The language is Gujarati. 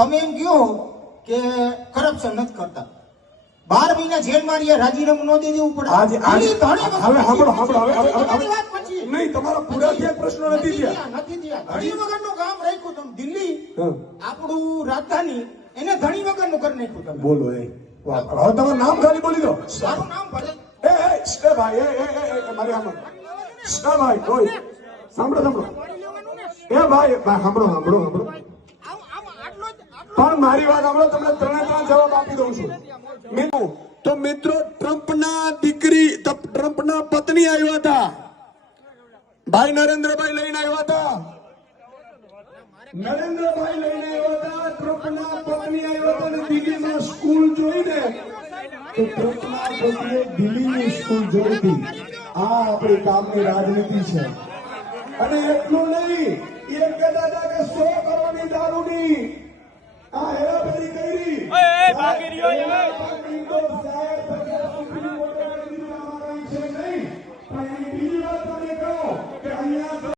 તમે એમ કહો કે કરપ્શન નથી કરતા, 12 મહિના જેલમાં રહ્યા, રાજીનામું ન દઈ દેવું પડે? આજે વાત પછી નહીં, તમારા પૂરા થયા પ્રશ્નો નથી થયા. ધણી વગરનું કામ રાખ્યું તમે. દિલ્હી આપણું રાજધાની એને ધણી વગરનું કરી નાખ્યું તમે. બોલો એ હવે તમારું નામ ખાલી બોલી દો. મારું નામ ભલે એ ભાઈ મારી આમ ભાઈ કોઈ સાંભળો એ ભાઈ સાંભળો પણ મારી વાત સાંભળો. તમને ત્રણે ત્રણ જવાબ આપી દઉં છું. તો મિત્રો, ટ્રમ્પના પત્ની આવ્યા હતા, ભાઈ નરેન્દ્રભાઈ લઈને આવ્યા હતા. ટ્રમ્પના પત્ની આવ્યા હતા અને દિલ્હીમાં સ્કૂલ જોઈને તો ટ્રમ્પના પત્નીએ દિલ્હીની સ્કૂલ જોઈ હતી. આ આપણી કામની રાજનીતિ છે. અને એટલું નહીં, એ કહેતા હતા કે 100 કરોડની દારૂની આ હેરાફેરી કરી.